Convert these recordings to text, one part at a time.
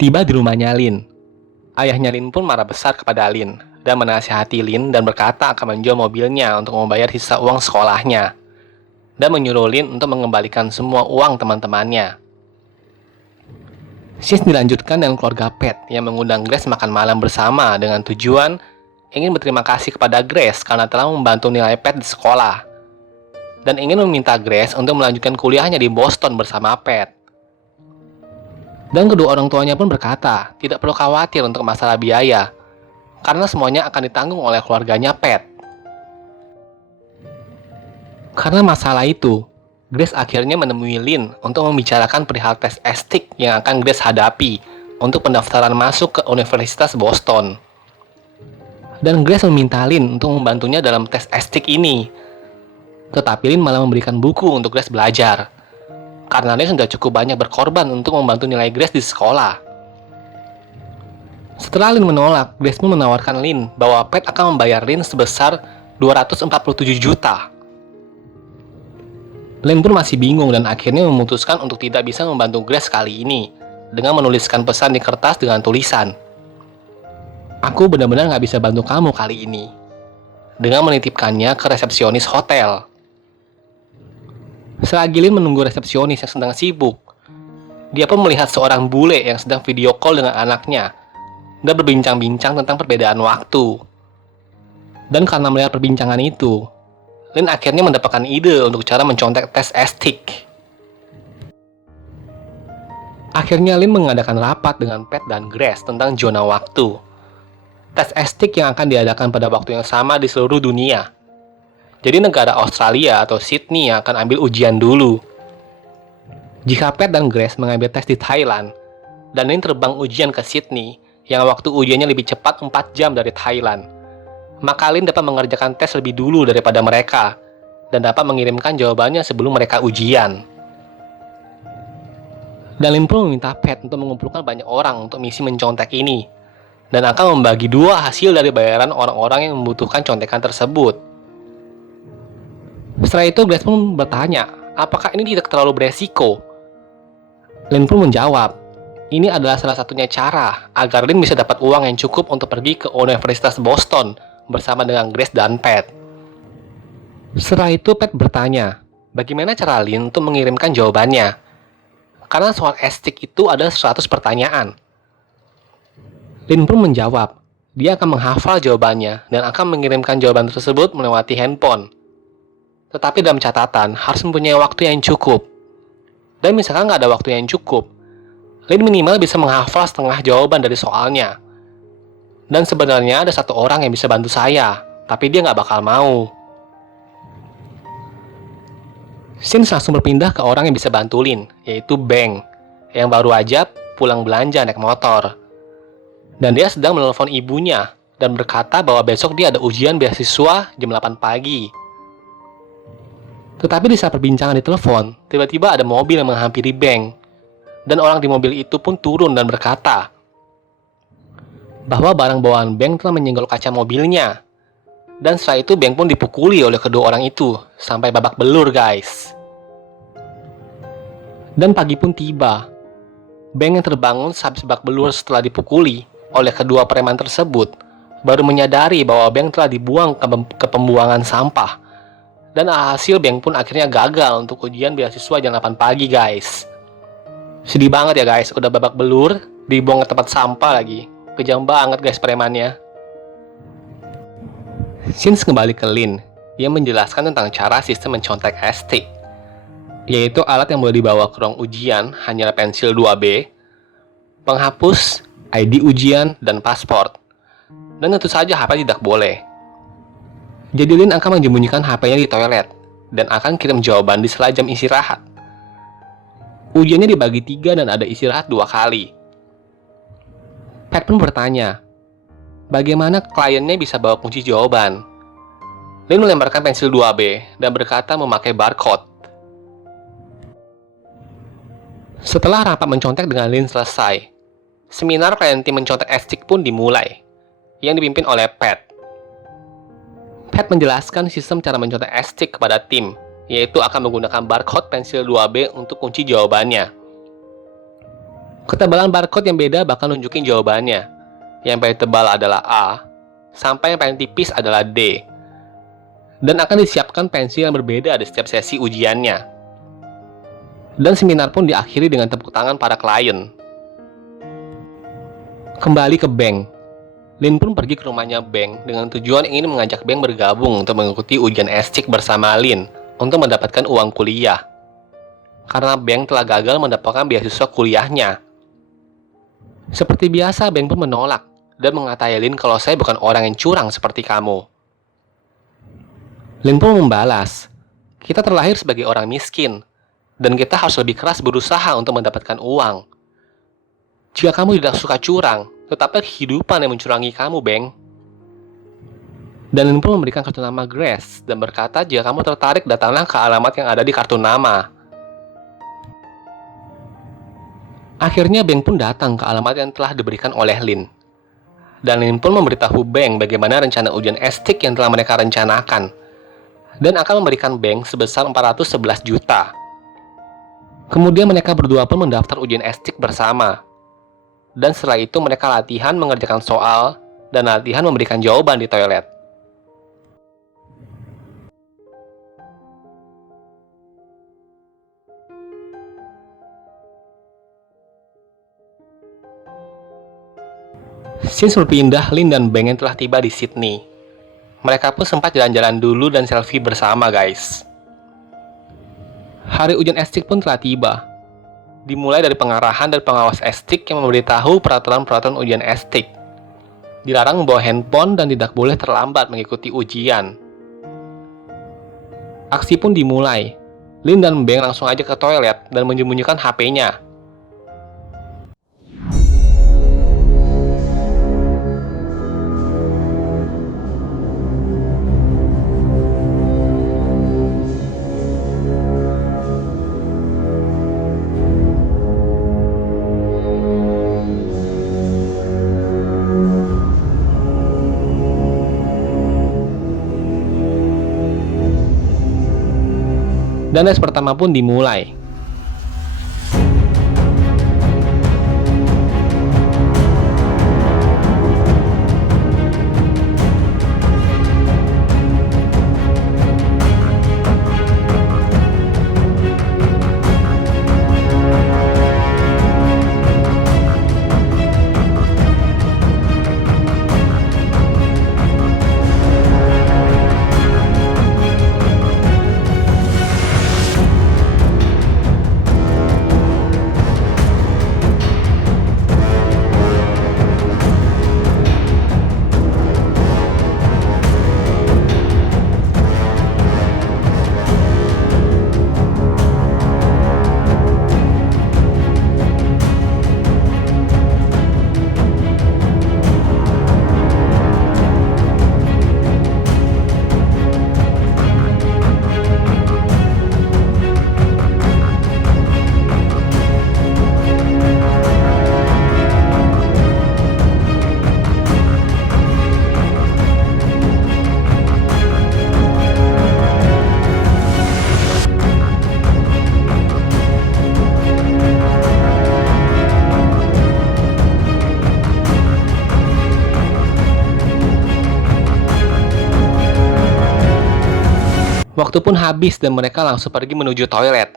Tiba di rumahnya Lin. Ayahnya Lin pun marah besar kepada Lin dan menasihati Lin dan berkata akan menjual mobilnya untuk membayar sisa uang sekolahnya dan menyuruh Lin untuk mengembalikan semua uang teman-temannya. Scene dilanjutkan dengan keluarga Pat yang mengundang Grace makan malam bersama dengan tujuan ingin berterima kasih kepada Grace karena telah membantu nilai Pat di sekolah dan ingin meminta Grace untuk melanjutkan kuliahnya di Boston bersama Pat. Dan kedua orang tuanya pun berkata, tidak perlu khawatir untuk masalah biaya, karena semuanya akan ditanggung oleh keluarganya Pat. Karena masalah itu, Grace akhirnya menemui Lin untuk membicarakan perihal tes estik yang akan Grace hadapi untuk pendaftaran masuk ke Universitas Boston. Dan Grace meminta Lin untuk membantunya dalam tes estik ini. Tetapi Lin malah memberikan buku untuk Grace belajar, karena Lin sudah cukup banyak berkorban untuk membantu nilai Grace di sekolah. Setelah Lin menolak, Grace pun menawarkan Lin bahwa Pat akan membayar Lin sebesar 247 juta. Lin pun masih bingung dan akhirnya memutuskan untuk tidak bisa membantu Grace kali ini dengan menuliskan pesan di kertas dengan tulisan, "Aku benar-benar nggak bisa bantu kamu kali ini," dengan menitipkannya ke resepsionis hotel. Selagi Lin menunggu resepsionis yang sedang sibuk, dia pun melihat seorang bule yang sedang video call dengan anaknya dan berbincang-bincang tentang perbedaan waktu. Dan karena melihat perbincangan itu, Lin akhirnya mendapatkan ide untuk cara mencontek tes estik. Akhirnya Lin mengadakan rapat dengan Pat dan Grace tentang zona waktu. Tes estik yang akan diadakan pada waktu yang sama di seluruh dunia. Jadi negara Australia atau Sydney yang akan ambil ujian dulu. Jika Pat dan Grace mengambil tes di Thailand, dan Lin terbang ujian ke Sydney, yang waktu ujiannya lebih cepat 4 jam dari Thailand, maka Lin dapat mengerjakan tes lebih dulu daripada mereka, dan dapat mengirimkan jawabannya sebelum mereka ujian. Dan Lin pun meminta Pat untuk mengumpulkan banyak orang untuk misi mencontek ini, dan akan membagi 2 hasil dari bayaran orang-orang yang membutuhkan contekan tersebut. Setelah itu Grace pun bertanya, apakah ini tidak terlalu beresiko? Lin pun menjawab, ini adalah salah satunya cara agar Lin bisa dapat uang yang cukup untuk pergi ke Universitas Boston bersama dengan Grace dan Pat. Setelah itu Pat bertanya, bagaimana cara Lin untuk mengirimkan jawabannya? Karena soal estik itu ada 100 pertanyaan. Lin pun menjawab, dia akan menghafal jawabannya dan akan mengirimkan jawaban tersebut melewati handphone. Tetapi dalam catatan, harus mempunyai waktu yang cukup. Dan misalkan nggak ada waktu yang cukup, Lin minimal bisa menghafal setengah jawaban dari soalnya. Dan sebenarnya ada 1 orang yang bisa bantu saya, tapi dia nggak bakal mau. Scene langsung berpindah ke orang yang bisa bantu Lin, yaitu Beng, yang baru aja pulang belanja naik motor. Dan dia sedang menelpon ibunya, dan berkata bahwa besok dia ada ujian beasiswa jam 8 pagi. Tetapi di saat perbincangan di telepon, tiba-tiba ada mobil yang menghampiri Beng. Dan orang di mobil itu pun turun dan berkata bahwa barang bawaan Beng telah menyenggol kaca mobilnya. Dan setelah itu Beng pun dipukuli oleh kedua orang itu, sampai babak belur guys. Dan pagi pun tiba. Beng yang terbangun sehabis babak belur setelah dipukuli oleh kedua preman tersebut, baru menyadari bahwa Beng telah dibuang ke pembuangan sampah. Dan hasil Beng pun akhirnya gagal untuk ujian beasiswa jam 8 pagi guys. Sedih banget ya guys, udah babak belur, dibuang ke tempat sampah lagi. Kejam banget guys premannya. Sins kembali ke Lin, yang menjelaskan tentang cara sistem mencontek estik, yaitu alat yang boleh dibawa ke ruang ujian hanyalah pensil 2B, penghapus, ID ujian, dan paspor. Dan tentu saja HP tidak boleh. Jadi Lin akan menyembunyikan HP-nya di toilet dan akan kirim jawaban di sela jam istirahat. Ujiannya dibagi 3 dan ada istirahat 2 kali. Pat pun bertanya, bagaimana kliennya bisa bawa kunci jawaban? Lin melemparkan pensil 2B dan berkata memakai barcode. Setelah rapat mencontek dengan Lin selesai, seminar klien tim mencontek estik pun dimulai, yang dipimpin oleh Pat. Pat menjelaskan sistem cara mencontek estik kepada tim, yaitu akan menggunakan barcode pensil 2B untuk kunci jawabannya. Ketebalan barcode yang beda bakal nunjukin jawabannya. Yang paling tebal adalah A, sampai yang paling tipis adalah D. Dan akan disiapkan pensil yang berbeda di setiap sesi ujiannya. Dan seminar pun diakhiri dengan tepuk tangan para klien. Kembali ke Beng. Lin pun pergi ke rumahnya Beng dengan tujuan ingin mengajak Beng bergabung untuk mengikuti ujian estik bersama Lin untuk mendapatkan uang kuliah. Karena Beng telah gagal mendapatkan beasiswa kuliahnya. Seperti biasa, Beng pun menolak dan mengatai Lin kalau saya bukan orang yang curang seperti kamu. Lin pun membalas, kita terlahir sebagai orang miskin, dan kita harus lebih keras berusaha untuk mendapatkan uang. Jika kamu tidak suka curang, tetapi kehidupan yang mencurangi kamu, Beng. Dan Lin pun memberikan kartu nama Grace dan berkata jika kamu tertarik datanglah ke alamat yang ada di kartu nama. Akhirnya Beng pun datang ke alamat yang telah diberikan oleh Lin. Dan Lin pun memberitahu Beng bagaimana rencana ujian estik yang telah mereka rencanakan. Dan akan memberikan Beng sebesar 411 juta. Kemudian mereka berdua pun mendaftar ujian estik bersama. Dan setelah itu mereka latihan mengerjakan soal dan latihan memberikan jawaban di toilet. Scene berpindah, Lin dan Beng yang telah tiba di Sydney. Mereka pun sempat jalan-jalan dulu dan selfie bersama, guys. Hari ujian estik pun telah tiba. Dimulai dari pengarahan dan pengawas estik yang memberitahu peraturan-peraturan ujian estik. Dilarang membawa handphone dan tidak boleh terlambat mengikuti ujian. Aksi pun dimulai. Lin dan Beng langsung aja ke toilet dan menyembunyikan HP-nya. Dan les pertama pun dimulai. Waktu pun habis dan mereka langsung pergi menuju toilet.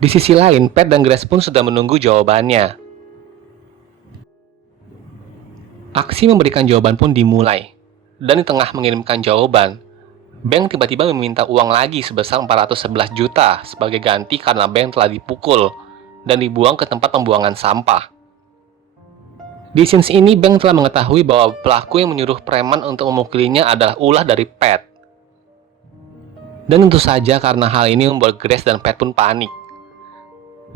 Di sisi lain, Pat dan Grace pun sudah menunggu jawabannya. Aksi memberikan jawaban pun dimulai. Dan di tengah mengirimkan jawaban, Beng tiba-tiba meminta uang lagi sebesar 411 juta sebagai ganti karena Beng telah dipukul dan dibuang ke tempat pembuangan sampah. Di scenes ini, Beng telah mengetahui bahwa pelaku yang menyuruh preman untuk memukulinya adalah ulah dari Pat. Dan tentu saja karena hal ini membuat Grace dan Pat pun panik.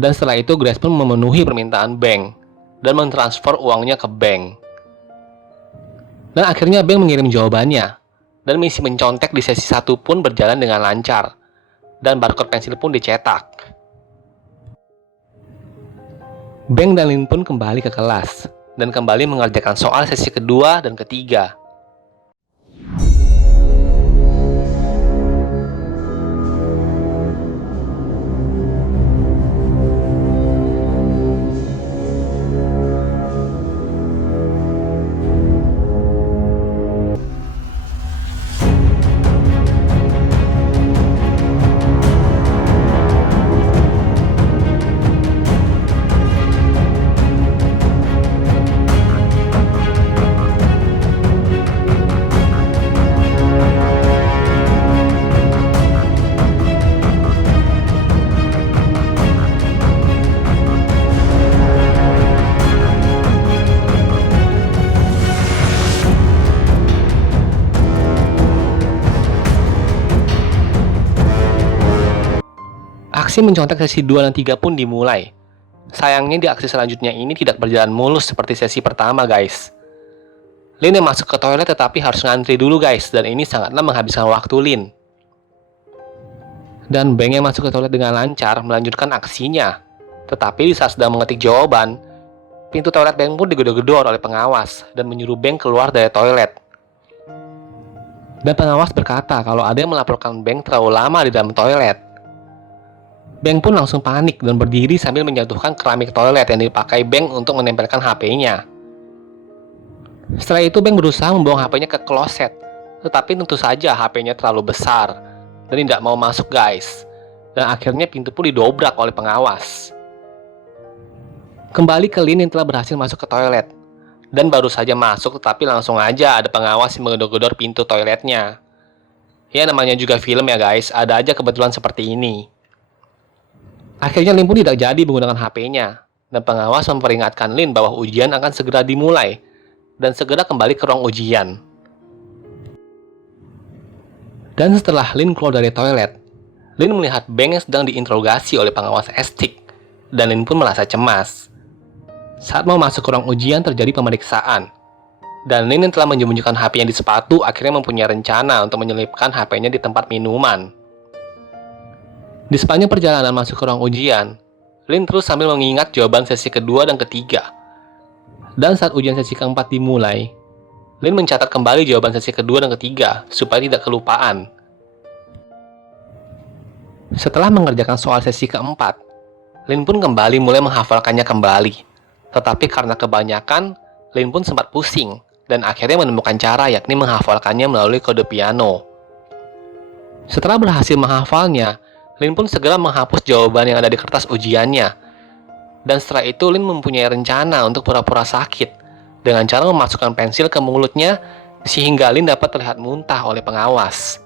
Dan setelah itu Grace pun memenuhi permintaan Beng dan mentransfer uangnya ke Beng. Dan akhirnya Beng mengirim jawabannya. Dan misi mencontek di sesi 1 pun berjalan dengan lancar. Dan barcode pensil pun dicetak. Beng dan Lin pun kembali ke kelas dan kembali mengerjakan soal sesi kedua dan ketiga. Aksi mencontek sesi 2 dan 3 pun dimulai. Sayangnya di aksi selanjutnya ini tidak berjalan mulus seperti sesi pertama guys. Lin yang masuk ke toilet tetapi harus ngantri dulu guys, dan ini sangatlah menghabiskan waktu Lin. Dan Beng yang masuk ke toilet dengan lancar melanjutkan aksinya. Tetapi di saat sedang mengetik jawaban, pintu toilet Beng pun digedor-gedor oleh pengawas dan menyuruh Beng keluar dari toilet. Dan pengawas berkata kalau ada yang melaporkan Beng terlalu lama di dalam toilet. Beng pun langsung panik dan berdiri sambil menjatuhkan keramik toilet yang dipakai Beng untuk menempelkan HP-nya. Setelah itu Beng berusaha membuang HP-nya ke kloset, tetapi tentu saja HP-nya terlalu besar dan tidak mau masuk guys. Dan akhirnya pintu pun didobrak oleh pengawas. Kembali ke Lin yang telah berhasil masuk ke toilet. Dan baru saja masuk tetapi langsung aja ada pengawas yang menggedor-gedor pintu toiletnya. Ya namanya juga film ya guys, ada aja kebetulan seperti ini. Akhirnya Lin pun tidak jadi menggunakan HP-nya. Dan pengawas memperingatkan Lin bahwa ujian akan segera dimulai. Dan segera kembali ke ruang ujian. Dan setelah Lin keluar dari toilet, Lin melihat Beng yang sedang diinterogasi oleh pengawas Estik. Dan Lin pun merasa cemas. Saat mau masuk ke ruang ujian terjadi pemeriksaan. Dan Lin yang telah menyembunyikan HP-nya di sepatu akhirnya mempunyai rencana untuk menyelipkan HP-nya di tempat minuman. Di sepanjang perjalanan masuk ke ruang ujian, Lin terus sambil mengingat jawaban sesi kedua dan ketiga. Dan saat ujian sesi keempat dimulai, Lin mencatat kembali jawaban sesi kedua dan ketiga supaya tidak kelupaan. Setelah mengerjakan soal sesi keempat, Lin pun kembali mulai menghafalkannya kembali. Tetapi karena kebanyakan, Lin pun sempat pusing dan akhirnya menemukan cara yakni menghafalkannya melalui kode piano. Setelah berhasil menghafalnya, Lin pun segera menghapus jawaban yang ada di kertas ujiannya. Dan setelah itu Lin mempunyai rencana untuk pura-pura sakit dengan cara memasukkan pensil ke mulutnya sehingga Lin dapat terlihat muntah oleh pengawas.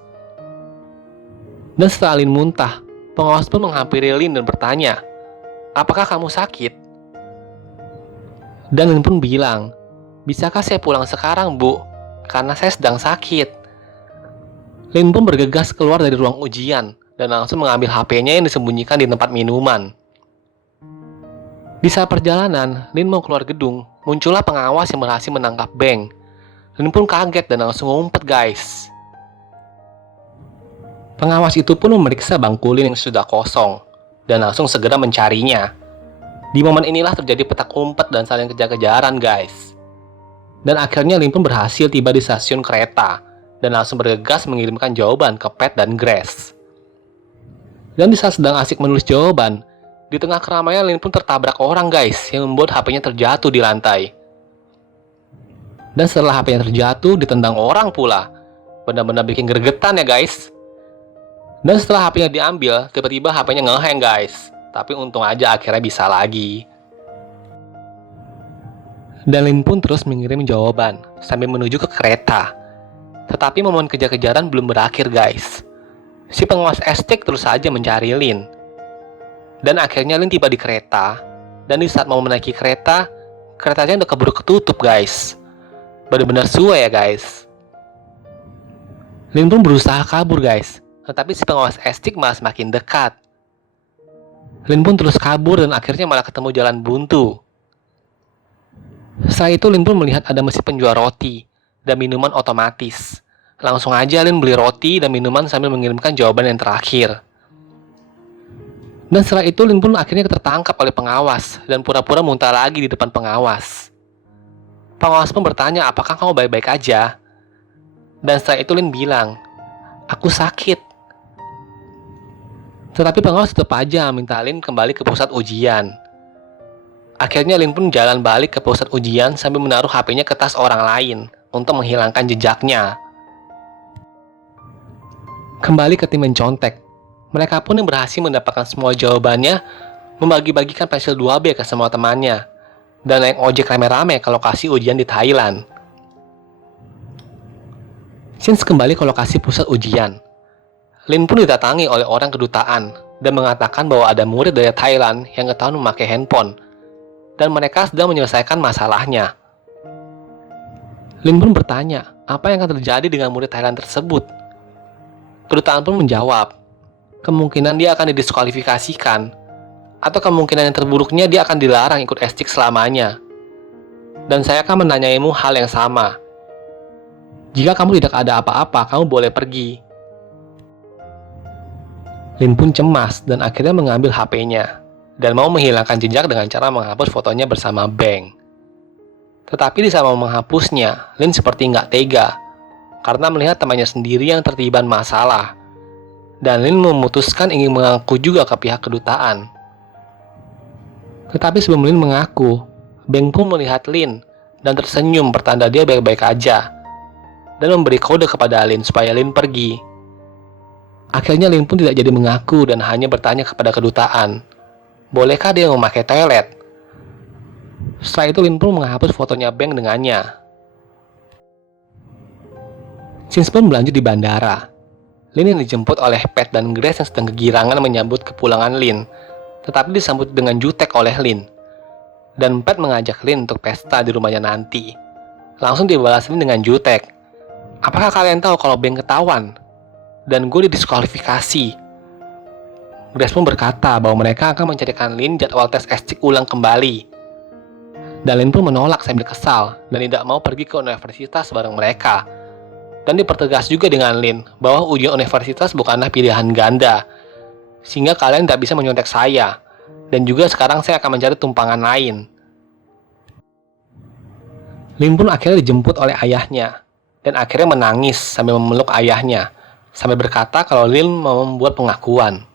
Dan setelah Lin muntah, pengawas pun menghampiri Lin dan bertanya, "Apakah kamu sakit?" Dan Lin pun bilang, "Bisakah saya pulang sekarang, Bu? Karena saya sedang sakit." Lin pun bergegas keluar dari ruang ujian dan langsung mengambil HP-nya yang disembunyikan di tempat minuman. Di saat perjalanan, Lin mau keluar gedung, muncullah pengawas yang berhasil menangkap Beng. Lin pun kaget dan langsung ngumpet guys. Pengawas itu pun memeriksa bangku Lin yang sudah kosong, dan langsung segera mencarinya. Di momen inilah terjadi petak umpet dan saling kejar-kejaran guys. Dan akhirnya Lin pun berhasil tiba di stasiun kereta, dan langsung bergegas mengirimkan jawaban ke Pat dan Grace. Dan di saat sedang asik menulis jawaban, di tengah keramaian Lin pun tertabrak orang guys, yang membuat HP-nya terjatuh di lantai. Dan setelah HP-nya terjatuh, ditendang orang pula. Benar-benar bikin gregetan ya guys. Dan setelah HP-nya diambil, tiba-tiba HP-nya ngehang guys. Tapi untung aja akhirnya bisa lagi. Dan Lin pun terus mengirim jawaban sambil menuju ke kereta. Tetapi momen kejar-kejaran belum berakhir guys. Si pengawas Estik terus saja mencari Lin. Dan akhirnya Lin tiba di kereta. Dan di saat mau menaiki kereta, keretanya udah keburu ketutup guys. Benar-benar suwe ya guys. Lin pun berusaha kabur guys. Tetapi si pengawas Estik malah semakin dekat. Lin pun terus kabur dan akhirnya malah ketemu jalan buntu. Setelah itu Lin pun melihat ada mesin penjual roti dan minuman otomatis. Langsung aja Lin beli roti dan minuman sambil mengirimkan jawaban yang terakhir. Dan setelah itu Lin pun akhirnya tertangkap oleh pengawas dan pura-pura muntah lagi di depan pengawas. Pengawas pun bertanya apakah kamu baik-baik aja. Dan setelah itu Lin bilang, "Aku sakit." Tetapi pengawas tetap aja minta Lin kembali ke pusat ujian. Akhirnya Lin pun jalan balik ke pusat ujian sambil menaruh HP-nya ke tas orang lain untuk menghilangkan jejaknya. Kembali ke tim mencontek, mereka pun yang berhasil mendapatkan semua jawabannya membagi-bagikan pensil 2B ke semua temannya dan naik ojek rame-rame ke lokasi ujian di Thailand. Since kembali ke lokasi pusat ujian, Lin pun didatangi oleh orang kedutaan dan mengatakan bahwa ada murid dari Thailand yang ketahuan memakai handphone dan mereka sedang menyelesaikan masalahnya. Lin pun bertanya apa yang akan terjadi dengan murid Thailand tersebut. Kedutaan pun menjawab, kemungkinan dia akan didiskualifikasikan, atau kemungkinan yang terburuknya dia akan dilarang ikut S-Stick selamanya. Dan saya akan menanyaimu hal yang sama. Jika kamu tidak ada apa-apa, kamu boleh pergi. Lin pun cemas dan akhirnya mengambil HP-nya dan mau menghilangkan jejak dengan cara menghapus fotonya bersama Beng. Tetapi di saat mau menghapusnya, Lin seperti nggak tega karena melihat temannya sendiri yang tertiban masalah. Dan Lin memutuskan ingin mengaku juga ke pihak kedutaan. Tetapi sebelum Lin mengaku, Beng pun melihat Lin dan tersenyum pertanda dia baik-baik aja dan memberi kode kepada Lin supaya Lin pergi. Akhirnya Lin pun tidak jadi mengaku dan hanya bertanya kepada kedutaan, bolehkah dia memakai toilet? Setelah itu Lin pun menghapus fotonya Beng dengannya. Scenes pun berlanjut di bandara. Lin yang dijemput oleh Pat dan Grace yang sedang kegirangan menyambut kepulangan Lin, tetapi disambut dengan jutek oleh Lin. Dan Pat mengajak Lin untuk pesta di rumahnya nanti. Langsung dibalas Lin dengan jutek. Apakah kalian tahu kalau Beng ketahuan? Dan gue didiskualifikasi. Grace pun berkata bahwa mereka akan mencarikan Lin jadwal tes S-Stick ulang kembali. Dan Lin pun menolak sambil kesal dan tidak mau pergi ke universitas bareng mereka. Dan dipertegas juga dengan Lin bahwa ujian universitas bukanlah pilihan ganda, sehingga kalian tidak bisa menyontek saya. Dan juga sekarang saya akan mencari tumpangan lain. Lin pun akhirnya dijemput oleh ayahnya dan akhirnya menangis sambil memeluk ayahnya, sambil berkata kalau Lin mau membuat pengakuan.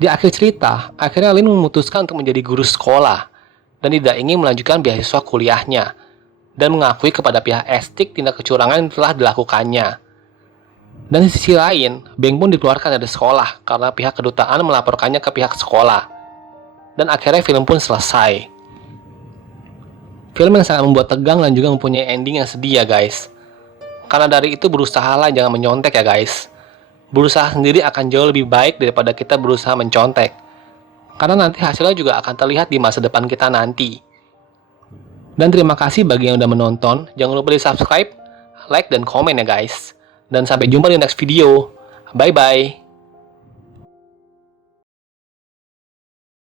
Di akhir cerita, akhirnya Lin memutuskan untuk menjadi guru sekolah dan tidak ingin melanjutkan beasiswa kuliahnya dan mengakui kepada pihak S-Stick tindak kecurangan yang telah dilakukannya. Dan di sisi lain, Beng pun dikeluarkan dari sekolah karena pihak kedutaan melaporkannya ke pihak sekolah. Dan akhirnya film pun selesai. Film yang sangat membuat tegang dan juga mempunyai ending yang sedih ya guys. Karena dari itu berusahalah jangan menyontek ya guys. Berusaha sendiri akan jauh lebih baik daripada kita berusaha mencontek. Karena nanti hasilnya juga akan terlihat di masa depan kita nanti. Dan terima kasih bagi yang udah menonton. Jangan lupa di subscribe, like, dan komen ya guys. Dan sampai jumpa di next video. Bye-bye.